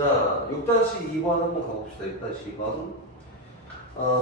자, 6-2번 한번 가봅시다. 6-2번.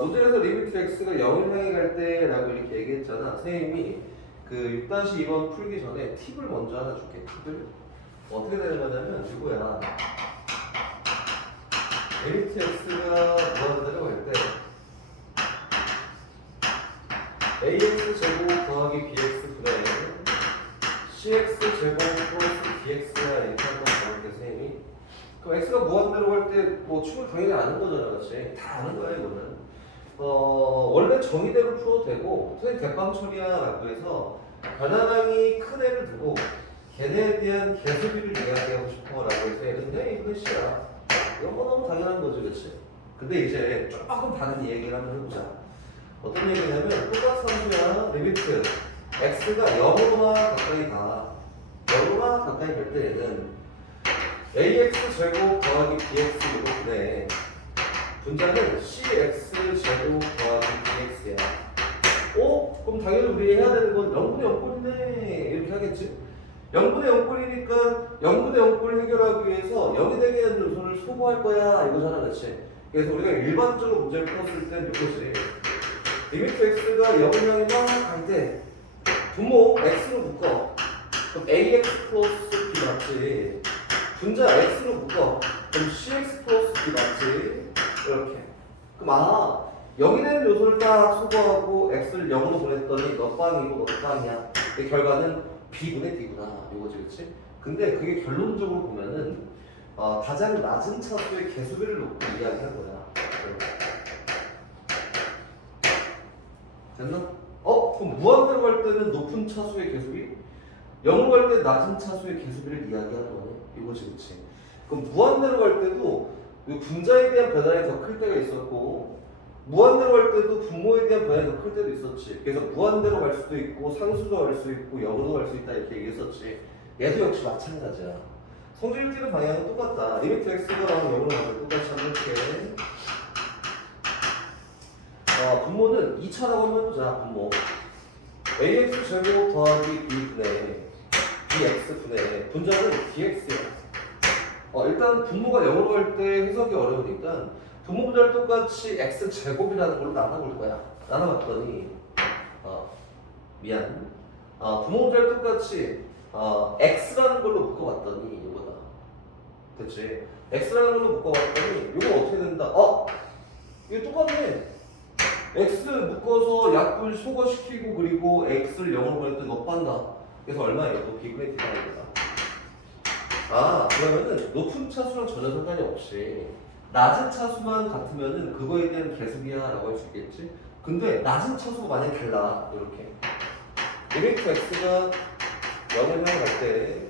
문제에서 리미트 x가 0을 향해 갈 때라고 이렇게 얘기했잖아. 선생님이 그 6-2번 풀기 전에 팁을 먼저 하나 줄게. 팁을. 어떻게 되는 거냐면 이거야. 리미트 x가 무한대로 갈 때 ax 제곱 더하기 bx 분의 cx 제곱 플러스 dx야 이렇게 한번 가볼게 선생님이. 그럼 x가 무한대로 갈 때 뭐 춤을 당연히 아는 거잖아, 그렇지? 다 아는 거야 이거는. 원래 정의대로 풀어도 되고 선생님 대빵 처리야라고 해서 가나랑이 큰 애를 두고 걔네에 대한 개수비를 이야기하고 싶어라고 해서 굉장히 플래시야. 이건 뭐 너무 당연한 거지, 그렇지? 근데 이제 조금 다른 얘기를 한번 해보자. 어떤 얘기냐면 똑같은 함수야. 리미트 x가 0으로만 가까이 가. 0으로만 가까이 갈 때에는 ax 제곱 더하기 bx 제곱분의 분자는 cx 제곱 더하기 dx야. 그럼 당연히 우리 해야 되는 건 0분의 0꼴이네 이렇게 하겠지? 0분의 0꼴이니까 0분의 0꼴 해결하기 위해서 0이 되게 하는 요소를 소모할 거야 이거잖아, 그렇지? 그래서 우리가 일반적으로 문제를 풀었을 땐 이것이 리미트 x가 0을 향해 막 갈 때 분모 x로 묶어. 그럼 ax 플러스 b 맞지? 분자 x로 묶어. 그럼 cx 플러스 b 맞지? 이렇게. 그럼 0이 되는 요소를 딱 소거하고 x를 0으로 보냈더니 너 빵이고 너 빵이야. 그 결과는 b분의 d구나. 이거지, 그렇지? 근데 그게 결론적으로 보면은 가장 낮은 차수의 개수비를 놓고 이야기한 거야. 됐나? 그럼 무한대로 갈 때는 높은 차수의 개수비? 0으로 갈 때 낮은 차수의 개수비를 이야기하는 거네. 이거지, 그렇지? 그럼 무한대로 갈 때도 분자에 대한 변화가 더 클 때가 있었고 무한대로 갈 때도 분모에 대한 변화가 더 클 때도 있었지. 그래서 무한대로 갈 수도 있고 상수도 갈 수 있고 0으로 갈 수 있다 이렇게 얘기했었지. 얘도 역시 마찬가지야. 성질을 띠는 방향은 똑같다. 리미트 x가 0으로 가면 똑같이 한번 이렇게 분모는 2차라고 한번 해보자. 분모 ax 제곱 더하기 b분의 bx분의 분자는 dx야. 일단 분모가 0으로 갈 때 해석이 어려우니까 분모 분자를 똑같이 x 제곱이라는 걸로 나눠볼 거야. 나눠봤더니 미안. 분모 분자를 똑같이 x라는 걸로 묶어봤더니 이거다. 그치? x라는 걸로 묶어봤더니 이거 어떻게 된다? 이거 똑같네. x 묶어서 약분 소거시키고 그리고 x를 0으로 보낼 때 넣반다. 그래서 얼마예요? 또 b분의 d가 됩니다. 그러면은 높은 차수랑 전혀 상관이 없이 낮은 차수만 같으면은 그거에 대한 개수비야라고 할 수 있겠지? 근데 낮은 차수가 만약에 달라. 이렇게 리미트 x가 0을 향해 갈 때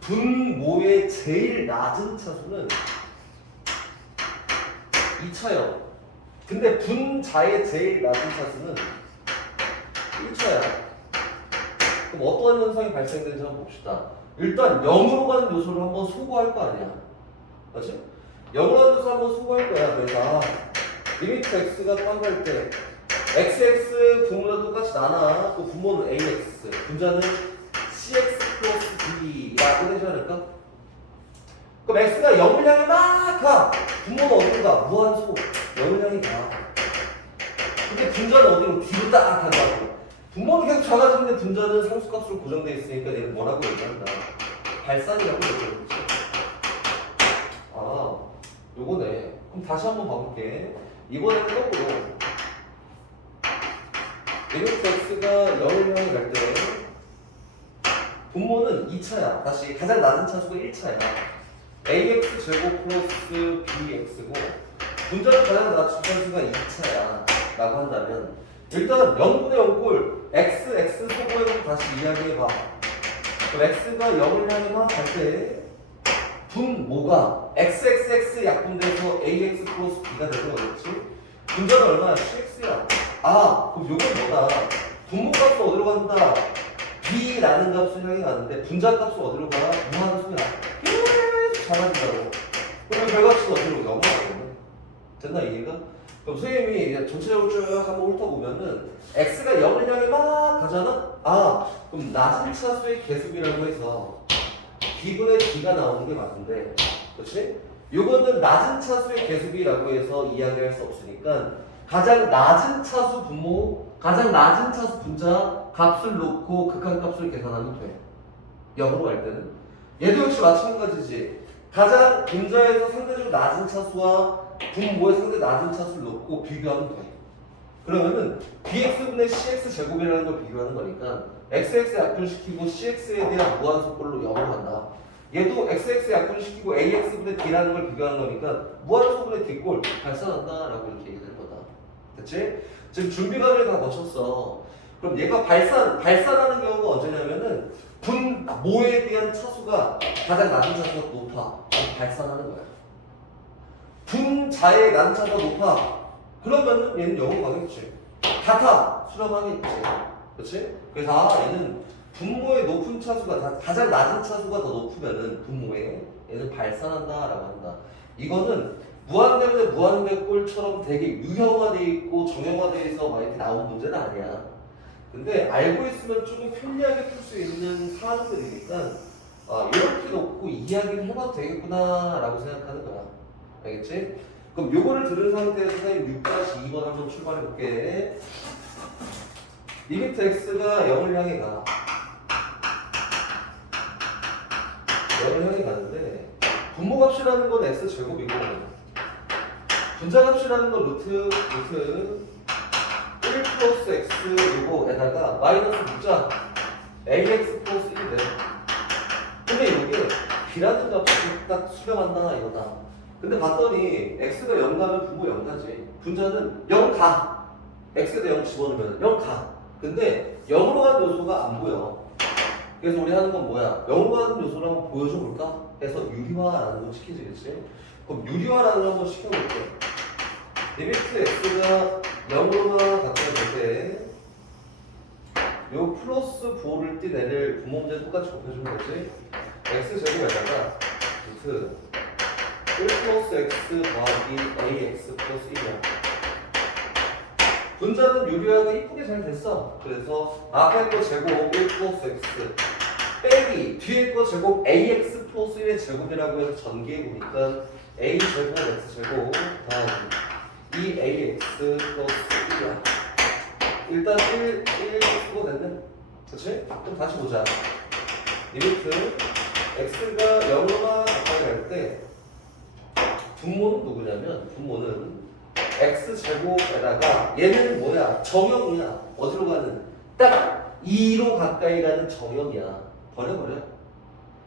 분모의 제일 낮은 차수는 2차요. 근데 분자의 제일 낮은 차수는 1차야. 그럼 어떠한 현상이 발생되는지 한번 봅시다. 일단 0으로 가는 요소를 한번 소거할 거 아니야. 그렇지? 0으로 가는 요소 한번 소거할 거야. 그래서 리미트 x가 빵 갈 때 xx 분모는 똑같이 나눠. 또 분모는 ax, 분자는 cx 플러스 b라고 해줘야 할까? 그럼 x가 0을 향해 막 가. 분모는 어디로 가? 무한소 0을 향해 가. 근데 분자는 어디로? 뒤로 딱 가고. 분모는 계속 작아지는데 분자는 상수값으로 고정되어 있으니까 얘는 뭐라고 얘기한다? 발산이라고 얘기하겠지. 요거네. 그럼 다시 한번 봐볼게. 이번에는 거꾸로 리미트 x가 0을 향해 갈 때 분모는 2차야. 다시 가장 낮은 차수가 1차야. ax 제곱 플러스 bx고 분자는 가장 낮은 차수가 2차야 라고 한다면 일단 0분의 0꼴 x 소거해서 다시 이야기해봐. 그럼 x가 0을 향해만 갈 때 분모가 xxx 약분돼서 ax 플러스 b가 되는 거겠지? 분자는 얼마야? cx야. 그럼 요건 뭐다? 분모값은 어디로 간다? b라는 값을 향해 가는데 분자값은 어디로 가? 무한소야. 계속 작아진다고. 그러면 결과치는 어디로? 0으로 가거든. 됐나 이해가? 그럼 선생님이 전체적으로 쭉 한번 훑어보면은 x가 0을 향해 막 가잖아? 그럼 낮은 차수의 개수비라고 해서 b분의 d가 나오는 게 맞는데 그렇지? 요거는 낮은 차수의 계수비라고 해서 이야기할 수 없으니까 가장 낮은 차수 분모, 가장 낮은 차수 분자 값을 놓고 극한값을 계산하면 돼. 0으로 갈 때는. 얘도 역시 마찬가지지. 가장 분자에서 상대적으로 낮은 차수와 분모의 상대 낮은 차수를 놓고 비교하면 돼. 그러면은 bx분의 cx 제곱이라는 걸 비교하는 거니까 xx 약분시키고 cx에 대한 무한소꼴로 0으로 간다. 얘도 xx 약분시키고 ax분의 d라는 걸 비교하는 거니까 무한소분의 d꼴 발산한다라고 이렇게 얘기하는 거다. 됐지? 지금 준비과정을 다 거쳤어. 그럼 얘가 발산하는 경우가 언제냐면은 분모에 대한 차수가 가장 낮은 차수가 높아. 발산하는 거야. 분자의 낮은 차수가 높아. 그러면은 얘는 0으로 가겠지. 같아. 수렴하겠지. 그렇지? 그래서 얘는 분모의 높은 차수가 가장 낮은 차수가 더 높으면은 분모에 얘는 발산한다라고 한다. 이거는 무한대분의 무한대꼴처럼 되게 유형화되어 있고 정형화되어 있어 막 이렇게 나온 문제는 아니야. 근데 알고 있으면 조금 편리하게 풀 수 있는 사항들이니까 이렇게 놓고 이야기를 해봐도 되겠구나라고 생각하는 거야. 알겠지? 그럼 요거를 들은 상태에서 선생님 6-2번 한번 출발해 볼게. 리미트 x가 0을 향해 가. 0을 향해 가는데 분모값이라는 건 x제곱이고 분자값이라는 건 루트 1 플러스 x 요거에다가 마이너스 무자 ax 플러스 1이 돼. 근데 이게 b라는 값을 딱 수렴한다 이거다. 근데 봤더니 x가 0 가면 분모 0 가지. 분자는 0 가. x에다 0 집어넣으면 0 가. 근데 0으로 가는 요소가 안 보여. 그래서 우리 하는 건 뭐야? 0으로 가는 요소를 한번 보여줘 볼까? 해서 유리화라는 거 시키지. 그럼 유리화라는 거 한번 시켜볼게. 리미트 x가 0으로 가까이 될 때 요 플러스 9를 띈 애를 분모 문제 똑같이 곱해주면 되지. x제곱에다가 루트 1 플러스 x 더하기 ax 플러스 1이야. 분자는 유리화가 이쁘게 잘 됐어. 그래서 앞에 거 제곱 1 플러스 x 빼기 뒤에 거 제곱 ax 플러스 1의 제곱이라고 해서 전개해보니까 a 제곱 x 제곱 더하기 2ax 플러스 1이야. 일단 1 수가 됐네. 그치? 그럼 다시 보자. 리미트 x가 0으로 가까이 갈 때 분모는 누구냐면 분모는 x제곱에다가 얘는 뭐야? 정형이야. 어디로 가는? 딱 2로 가까이 가는 정형이야. 버려버려.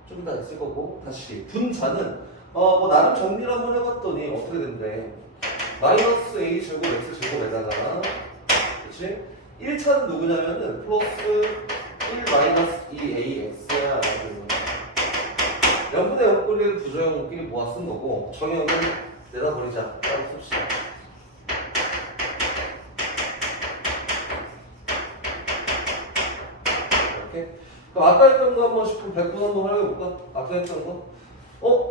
좀 이따 쓸 거고. 다시 분자는 뭐 나름 정리를 한번 해봤더니 어떻게 된대? 마이너스 a제곱 x제곱에다가 그치? 1차는 누구냐면은 플러스 1 마이너스 2ax야. 0분의 0꼴리를 부정형끼리 모아 쓴 거고 정형은 내다버리자. 라고 씁시다. 이렇게. 그럼 아까 했던 거 한번 10분 100분 한번 활용해볼까? 아까 했던 거?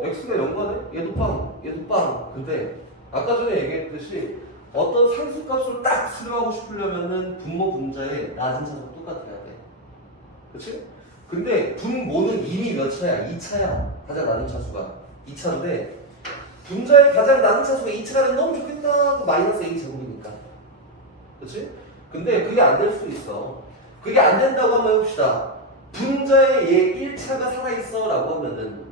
x가 0가네? 얘도 빵, 얘도 빵. 근데 아까 전에 얘기했듯이 어떤 상수값으로 딱 수렴하고 싶으려면은 분모 분자의 낮은 차수가 똑같아야 돼. 그치? 근데 분모는 이미 몇 차야? 2차야. 가장 낮은 차수가 2차인데 분자의 가장 낮은 차수가 2차가 되면 너무 좋겠다. 마이너스 a 제곱이니까. 그치? 근데 그게 안 될 수도 있어. 그게 안 된다고 한번 해봅시다. 분자의 얘 1차가 살아있어 라고 하면은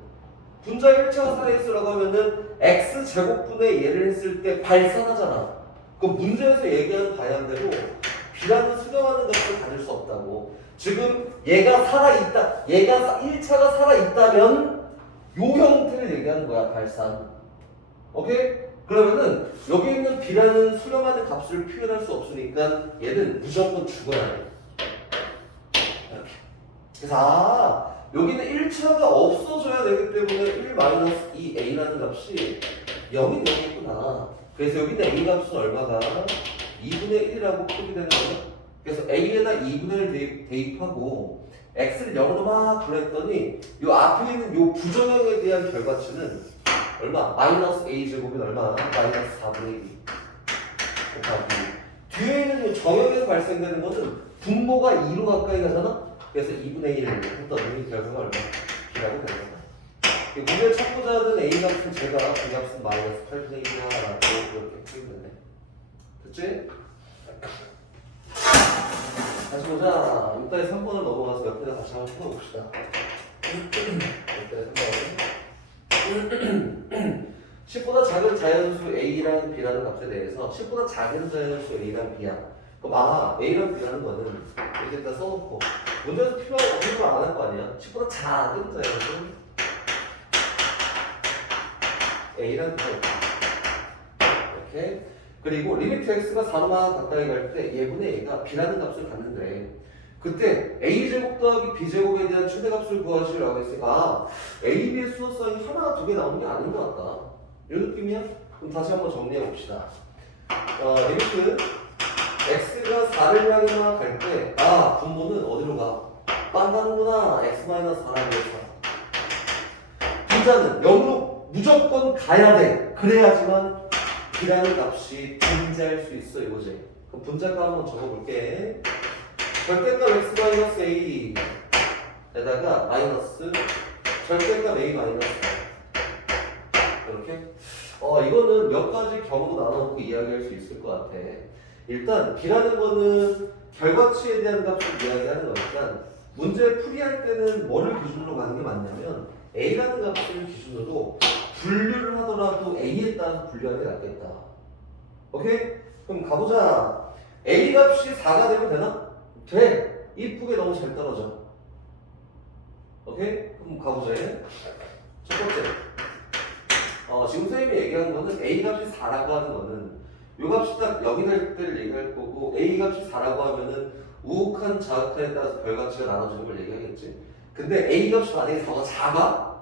분자의 1차가 살아있어 라고 하면은 x제곱분의 얘를 했을 때 발산하잖아. 그 문제에서 얘기하는 방향대로 b라는 수렴하는 것을 가질 수 없다고. 지금 얘가 살아있다, 얘가 1차가 살아있다면 요 형태를 얘기하는 거야. 발산. 오케이? 그러면은 여기 있는 b라는 수렴하는 값을 표현할 수 없으니까 얘는 무조건 죽어야 돼. 이렇게. 그래서 여기는 1차가 없어져야 되기 때문에 1-2a라는 값이 0이 되겠구나. 그래서 여기는 a 값은 얼마가? 2분의 1이라고 표기되는 거죠. 그래서 a에다 2분의 1 대입하고 x를 0으로 막 그랬더니 요 앞에 있는 요 부정형에 대한 결과치는 얼마? 마이너스 a 제곱은 얼마? 마이너스 4분의 1이 곱하기 뒤에 있는 요 정형에서 발생되는 거는 분모가 2로 가까이 가잖아? 그래서 2분의 1을 했더니 결과가 얼마? b라고 되는 거야. 문제 찾고자 하는 A 값은 제가 B 값은 마이너스 8분의 1이라고 이렇게 풀면 되네. 됐지? 다시 보자. 6단의 3번을 넘어가서 옆에다 다시 한번 풀어봅시다. 10보다 작은 자연수 A랑 B라는 값에 대해서 10보다 작은 자연수 A랑 B야. 그럼 A랑 B라는 거는 이렇게 다 써놓고 문제에서 필요한 거 안 할 거 아니야? 10보다 작은 자연수 A랑 B가 있다. 이렇게. 그리고 리미트 X가 4로 가까이 갈 때 예분의 A가 B라는 값을 갖는데 그때 A제곱 더하기 B제곱에 대한 최대값을 구하시라고 했으니까 A, B의 수호성이 하나, 두 개 나오는 게 아닌 것 같다. 이런 느낌이야? 그럼 다시 한번 정리해 봅시다. 리미트 X가 4를 향해 갈 때 분모는 어디로 가? 빤가는구나. X-4라는 해서 분자는 0으로 무조건 가야 돼. 그래야지만 B라는 값이 존재할 수 있어 이거지. 그럼 분자가 한번 적어볼게. 절대값 X-A에다가 마이너스 절대값 A 마이너스 이렇게. 이거는 몇 가지 경우도 나눠놓고 이야기할 수 있을 것 같아. 일단 B라는 거는 결과치에 대한 값을 이야기하는 거니까 문제 풀이할 때는 뭐를 기준으로 가는 게 맞냐면 A라는 값을 기준으로 분류를 하더라도 A에 따라서 분류하는 게 낫겠다. 오케이? 그럼 가보자. A 값이 4가 되면 되나? 돼. 이쁘게 너무 잘 떨어져. 오케이? 그럼 가보자. 첫 번째. 지금 선생님이 얘기한 거는 A 값이 4라고 하는 거는 요 값이 딱 0이 될 때를 얘기할 거고 A 값이 4라고 하면은 우욱한 자욱한에 따라서 별가치가 나눠지는 걸 얘기하겠지. 근데 A 값이 만약에 4가 작아?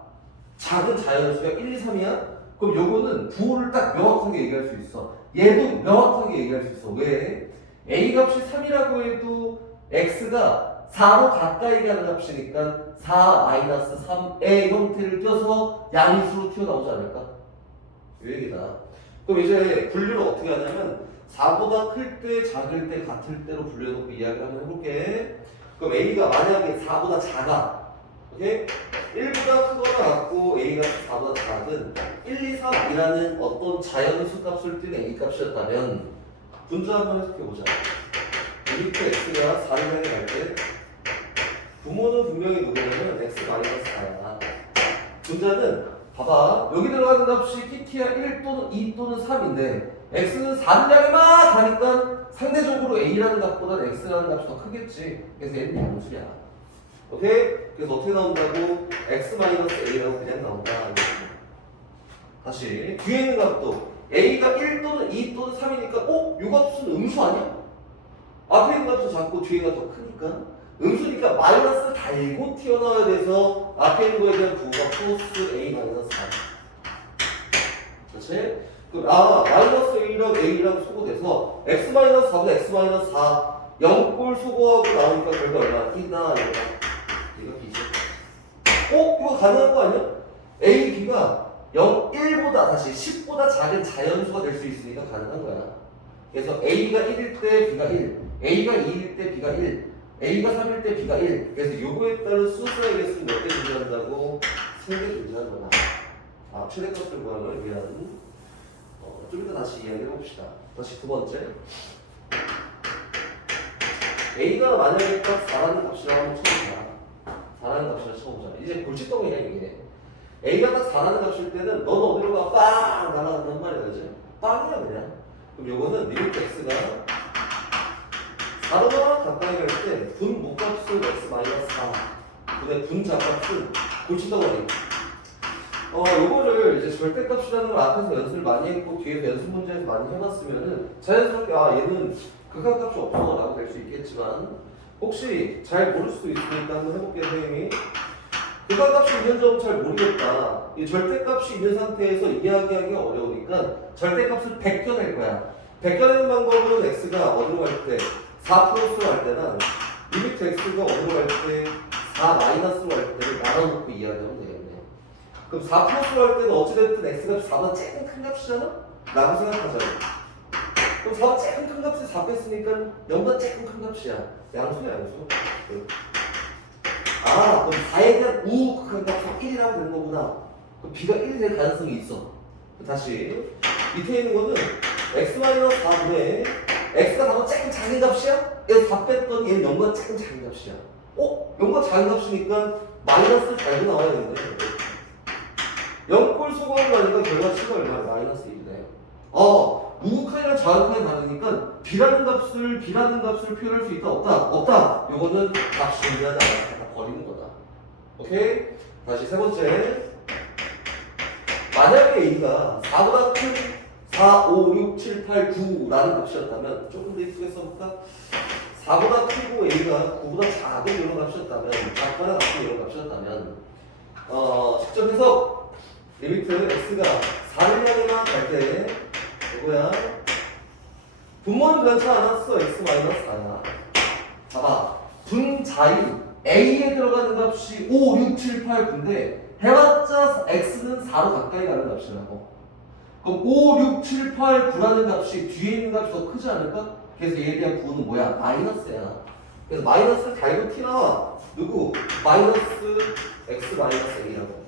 작은 자연수가 1, 2, 3이야? 그럼 요거는 부호를 딱 명확하게 얘기할 수 있어. 얘도 명확하게 얘기할 수 있어. 왜? A 값이 3이라고 해도 X가 4로 가까이 가는 값이니까 4-3의 형태를 띄어서 양수로 튀어나오지 않을까? 요 얘기다. 그럼 이제 분류를 어떻게 하냐면 4보다 클 때, 작을 때, 같을 때로 분류해놓고 이야기를 한번 해볼게. 그럼 A가 만약에 4보다 작아. 오케이? 1보다 크거나 같고 A가 4보다 작은 1, 2, 3이라는 어떤 자연수 값을 띈 A 값이었다면 분자 한번 해석해보자. 리미트 X가 4를 향해 갈 때 부모는 분명히 누구냐면 X-4야. 분자는 봐봐. 여기 들어가는 값이 PT야 1 또는 2 또는 3인데 X는 4를 향해 막 가니까 상대적으로 A라는 값보다 X라는 값이 더 크겠지. 그래서 얘는 양수야. 오케이? 그래서 어떻게 나온다고? X-A라고 그냥 나온다. 다시 뒤에 있는 값도 A가 1 또는 2 또는 3이니까 요 값은 음수 아니야? 앞에 있는 값도 작고 뒤에가 더 크니까 음수니까 마이너스 달고 튀어나와야 돼서 앞에 있는 거에 대한 부호가 플러스 A 마이너스 4. 그렇지? 그럼 마이너스 A랑 소거돼서 X 마이너스 4보다 X 마이너스 4 0꼴 소거하고 나오니까 결과 얼마나? B다 이거 B지. 이거 가능한 거 아니야? A, B가 1보다 다시 10보다 작은 자연수가 될 수 있으니까 가능한 거야. 그래서 A가 1일 때 B가 1, A가 2일 때 B가 1, A가 3일 때 B가 1. 그래서 요거에 따른 수수의 개수는 몇 개 존재한다고? 3개 존재한다. 최대값을 구하는 걸 위한 좀 이따 다시 이야기해 봅시다. 다시 두 번째. A가 만약에 딱 4라는 값이라고 한번 쳐보자. 4라는 값이라고 쳐보자. 이제 골칫덩이야 이게. A가 딱 4라는 값일 때는 넌 어디로 가? 빵! 날아간단 말이야. 그지? 빵이야 그냥. 그럼 요거는 리미트 X가 4로 가까이 갈 때 분 목값은 X-4 분의 분 자값은 골칫덩어리. 요거를 이제 절대값이라는 걸 앞에서 연습을 많이 했고 뒤에서 연습 문제에서 많이 해봤으면은 자연스럽게 얘는 극한값이 없어 라고 될 수 있겠지만 혹시 잘 모를 수도 있으니까 한번 해볼게요 선생님이. 극한값이 있는 점은 잘 모르겠다. 이 절대값이 있는 상태에서 이야기하기가 어려우니까 절대값을 베껴낼 거야. 베껴내는 방법은 X가 어디로 갈 때 4 플러스로 갈 때나 리미트 X가 어디로 갈 때 4 마이너스로 갈 때를 나눠놓고 이야기하면 되겠네. 그럼 4 플러스로 할 때는 어찌됐든 X값이 4보다 조금 큰 값이잖아? 라고 생각하잖아. 그럼 4보다 조금 큰 값에 4 뺐으니까 0보다 조금 큰 값이야. 양수야 양수. 그럼 4에 대한 우극한 값은 1이라고 되는 거구나. 그럼 B가 1이 될 가능성이 있어. 다시 밑에 있는 거는 x-4분의 x가 나보다 조금 작은 값이야? 얘 다 뺐더니 얘는 0보다 조금 작은 값이야. 0보다 작은 값이니까 마이너스를 달고 나와야 되는데 0꼴 소거를 하니까 결과치가 얼마야? 마이너스 1이네. 우극한이랑 좌극한이 다르니까 B라는 값을 표현할 수 있다? 없다? 없다! 요거는 값 준비하지 않아서 다 버리는 거다. 오케이? 다시 세 번째. 만약에 A가 4보다 큰 4, 5, 6, 7, 8, 9라는 값이었다면 조금 더 이쁘게 써볼까? 4보다 크고 A가 9보다 작은 이런 값이었다면 작거나 같은 이런 값이었다면 직접 해서 리미트 x가 4를 향해만 갈 때 이거야 분모는 변치 않았어. x-4야. 봐봐 분자인 a에 들어가는 값이 5, 6, 7, 8, 9인데 해봤자 x는 4로 가까이 가는 값이라고. 그럼 5, 6, 7, 8, 9라는 값이 뒤에 있는 값이 더 크지 않을까? 그래서 얘에 대한 부호는 뭐야? 마이너스야. 그래서 마이너스 달고 t 나와. 누구? 마이너스 x 마이너스 a라고.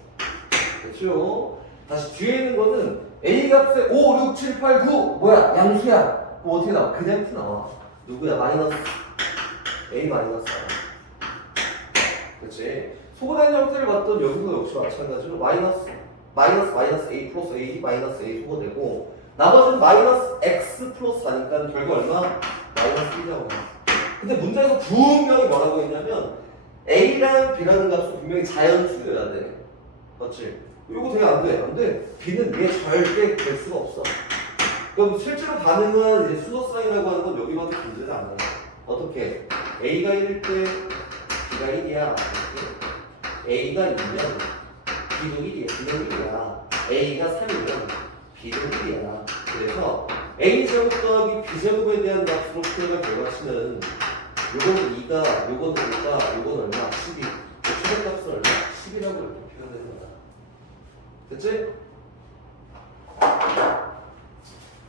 그렇죠? 다시 뒤에 있는 거는 a 값에 5, 6, 7, 8, 9 뭐야? 양수야. 그럼 어떻게 나와? 그냥 t 나와. 누구야? 마이너스 a 마이너스 4. 그렇지? 소거된 형태를 봤던 여기서 역시 마찬가지로 마이너스 a 플러스 a 마이너스 a 소거되고 나머지는 마이너스 x 플러스 4니까 결과 얼마? 마이너스 1이라고. 근데 문제에서 분명히 뭐라고 했냐면 a랑 b라는 값은 분명히 자연수여야 돼. 맞지? 이거 되게 안 돼. 안 돼. b는 얘 절대 될 수가 없어. 그럼 실제로 가능한 이제 수소쌍이라고 하는 건 여기밖에 존재가 안 해. 어떻게? a가 1일 때 b가 1이야. a가 2면 b도 1이야. b는 1이야. a가 3이면 b도 1이야. 그래서 a제곱 더하기 b제곱에 대한 값으로 표현할 결과치는 요거는 2가, 요거는 5가, 요거는 얼마? 12. 최대값은 얼마? 10이라고 이렇게 표현되는 거다. 됐지?